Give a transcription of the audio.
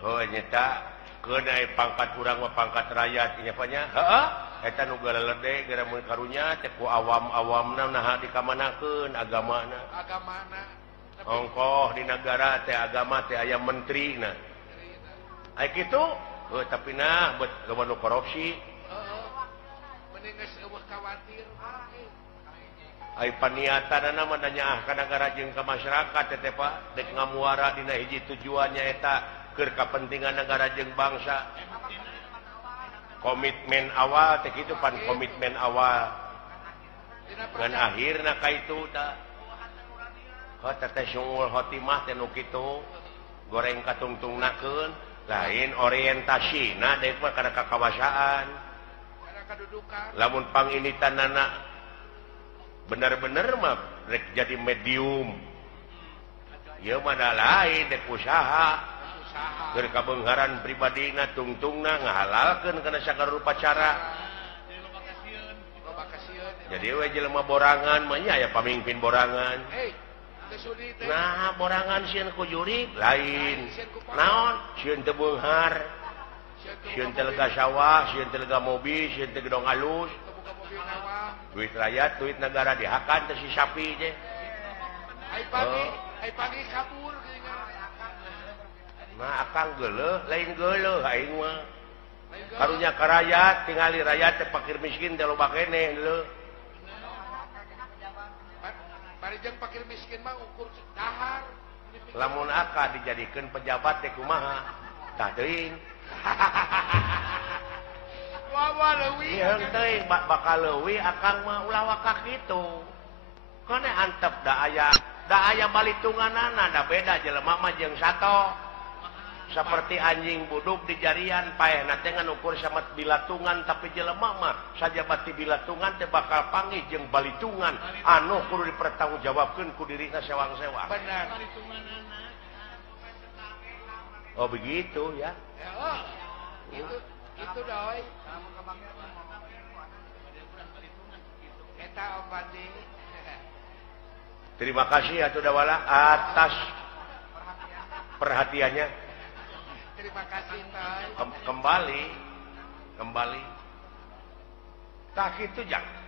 Oh nyata kenai pangkat kurang mah pangkat rakyat ini apanya eta nu galedeg gara mun karunya teh ku awam-awamna nah dikamanakeun agamana ongkoh di negara teh agama teh aya menterina ai kitu tapi nah buat gawanu korupsi mending geus eueuh khawatir ai paniatanna mah nanya ka negara jeung ka masyarakat teh Pak dek ngamuara dina hiji tujuannya eta keur kapentingan negara jeung bangsa komitmen awal teh kitu pan komitmen awal dan akhirna ka itu tah teh syungul khotimah teh nu kitu goreng katungtungnakeun lain orientasina deuk mah kana kakawasaan kana kadudukan lamun panginitanana bener-bener mah rek jadi medium ieu mah da lain dek usaha keur kabeungharan pribadina tungtungna ngahalalkeun kana sagala rupa cara jadi we jelema borangan mah nya aya pamimpin borangan nah borangan sieun ku juri lain naon sieun teu beunghar sieun teu lega sawah sieun teu lega mobil sieun teu gedong alus duit rakyat duit negara dihakan teh si sapi je ai pagi kabur nah akang geuleuh lain geuleuh aing mah karunya ka rakyat tingali rakyat teh fakir miskin teh loba keneh leuh parijeng fakir miskin mah ukur dahar lamun aka dijadikeun pejabat teh kumaha tah teuing wawa leuwih ieu teuing bakal leuwih akang mah ulah waka kitu kone antep da aya balitunganana da beda jelema mah jeung sato seperti anjing buduk di jarian paehna teh ngan ukur samet bilatungan tapi jelema mah sajabat ti bilatungan teh bakal panggih jeung balitungan anu kudu dipertanggungjawabkeun ku dirina sewang-sewang benar oh begitu ya itu doi eta opati terima kasih atuh dawala atas perhatiannya terima kasih Toy kembali tak itu jangan